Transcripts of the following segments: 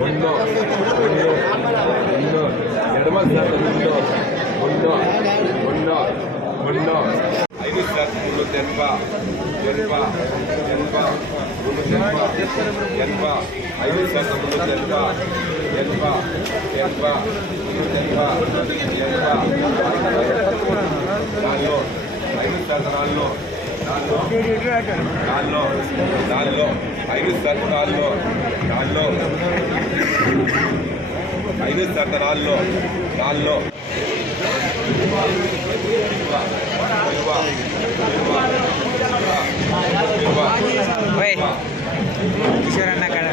1 ಎಡಮ sir 1 5 sir 380 5 sir ಕಿಶೋರಣ್ಣ ಕಡ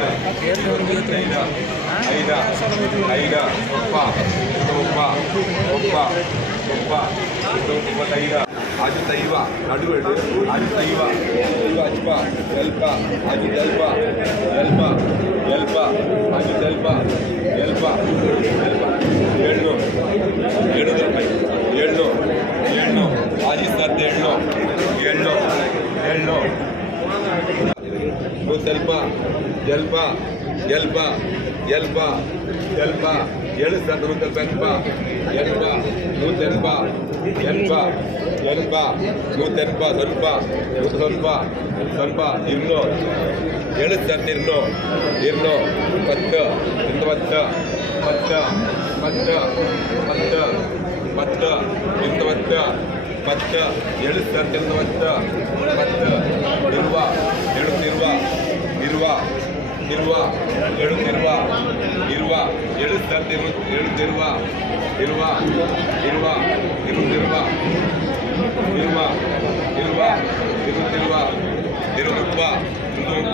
Aju Taiwa, Adu Adu, Aju Taiwa, Aju Ajpa, Yelpa, Aju Yelpa, Aju Yelpa, Yelno, Aji Sat Yelno, Muselpa, Yelpa, Yelu Sat Muselpa, Yelpa, ಸ್ವಲ್ಪ ಇರ್ನೋ 7 sir ಇರ್ನೋ 10 7 sir ಇರುವ